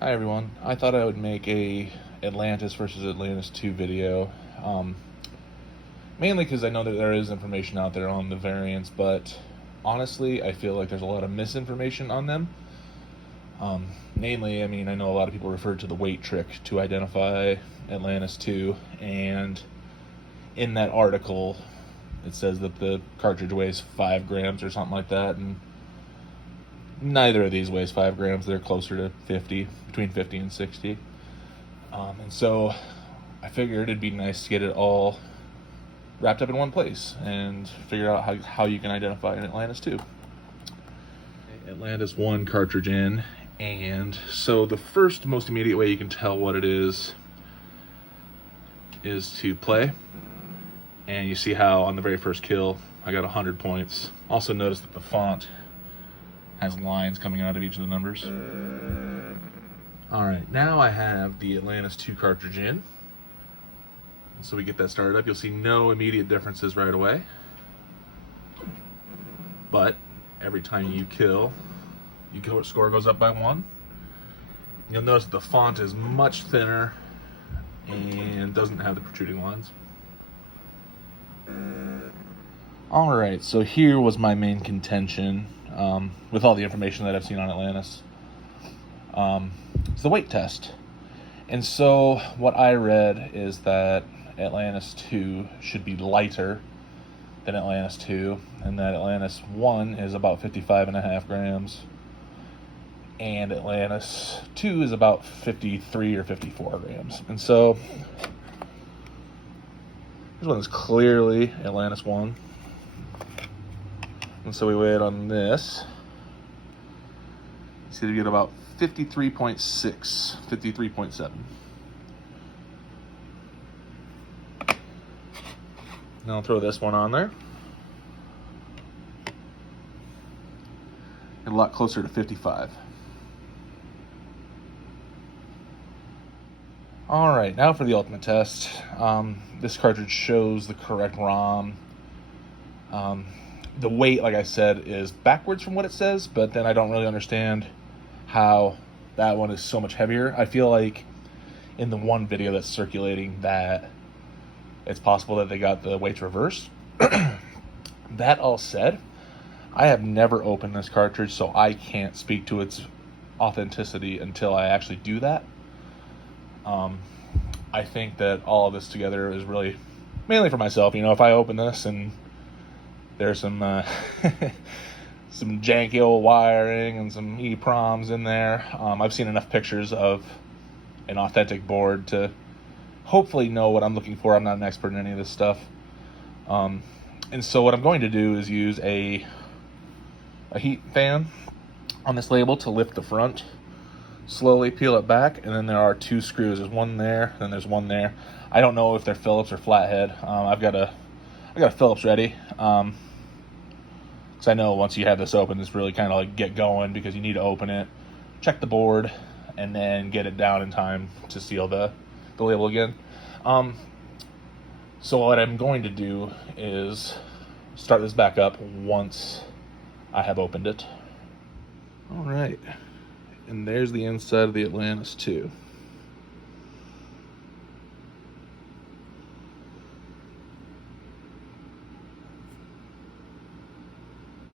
Hi everyone. I thought I would make a Atlantis versus Atlantis II video, mainly because I know that there is information out there on the variants, but honestly, I feel like there's a lot of misinformation on them. Namely, I know a lot of people refer to the weight trick to identify Atlantis II, and in that article, it says that the cartridge weighs 5 grams or something like that, and neither of these weighs 5 grams. They're closer to 50, between 50 and 60. And so I figured it'd be nice to get it all wrapped up in one place and figure out how you can identify an Atlantis 2. Atlantis 1 cartridge in, and so the first most immediate way you can tell what it is to play. And you see how on the very first kill I got 100 points. Also notice that the font has lines coming out of each of the numbers. Alright, now I have the Atlantis 2 cartridge in. So we get that started up. You'll see no immediate differences right away. But every time you kill, your score goes up by 1. You'll notice that the font is much thinner and doesn't have the protruding lines. Alright, so here was my main contention with all the information that I've seen on Atlantis. It's the weight test. And so what I read is that Atlantis 2 should be lighter than Atlantis 2, and that Atlantis 1 is about 55.5 grams, and Atlantis 2 is about 53 or 54 grams. And so this one is clearly Atlantis 1. And so we weigh it on this. See, we get about 53.6, 53.7. Now I'll throw this one on there. A lot closer to 55. Alright, now for the ultimate test. This cartridge shows the correct ROM. The weight, like I said, is backwards from what it says, but then I don't really understand how that one is so much heavier. I feel like in the one video that's circulating that it's possible that they got the weights reversed. That all said, I have never opened this cartridge, so I can't speak to its authenticity until I actually do that. I think that all of this together is really mainly for myself. If I open this and there's some some janky old wiring and some EEPROMs in there, I've seen enough pictures of an authentic board to hopefully know what I'm looking for. I'm not an expert in any of this stuff. And so what I'm going to do is use a heat fan on this label to lift the front, slowly peel it back, and then there are 2 screws. There's one there, then there's one there. I don't know if they're Phillips or flathead. I've got a Phillips ready. Because I know once you have this open, it's really kind of like get going, because you need to open it, check the board, and then get it down in time to seal the label again. So what I'm going to do is start this back up once I have opened it. All right, and there's the inside of the Atlantis 2.